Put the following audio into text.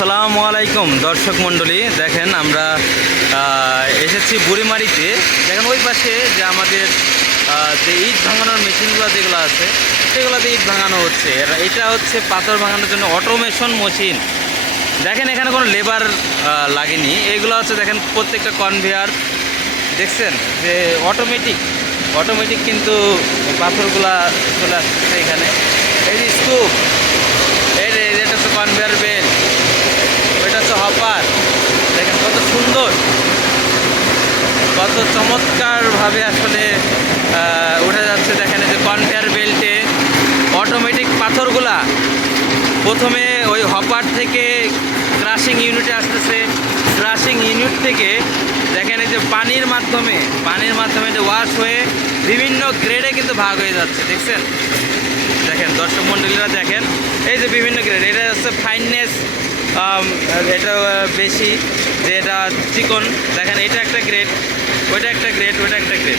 আসসালামু আলাইকুম, দর্শক মণ্ডলী। দেখেন আমরা এসেছি বুড়িমারিতে। দেখেন ওই পাশে যে আমাদের যে ইট ভাঙানোর মেশিনগুলো যেগুলো আছে সেগুলোতে ইট ভাঙানো হচ্ছে। এটা হচ্ছে পাথর ভাঙানোর জন্য অটোমেশন মেশিন। দেখেন এখানে কোনো লেবার লাগেনি। এইগুলো হচ্ছে দেখেন প্রত্যেকটা কনভেয়ার। দেখছেন যে অটোমেটিক অটোমেটিক কিন্তু পাথরগুলা চলে আসছে এখানে। এই যে স্কুপ এই যে এটা হচ্ছে কনভেয়ার বেল্ট ওইটা হচ্ছে হপার দেখেন কত সুন্দর কত চমৎকারভাবে আসলে উঠে যাচ্ছে দেখেন যে কনভেয়ার বেল্টে অটোমেটিক পাথরগুলা প্রথমে ওই হপার থেকে ক্রাশিং ইউনিটে আসতেছে। ক্রাশিং ইউনিট থেকে দেখেন যে পানির মাধ্যমে পানির মাধ্যমে যে ওয়াশ হয়ে বিভিন্ন গ্রেডে কিন্তু ভাগ হয়ে যাচ্ছে, দেখছেন? দেখেন, দর্শক মণ্ডলীরা দেখেন, এই যে বিভিন্ন গ্রেড এটা হচ্ছে ফাইননেস এটা বেশি যে এটা চিকন, দেখেন এটা একটা গ্রেড ওইটা একটা গ্রেড ওইটা একটা গ্রেড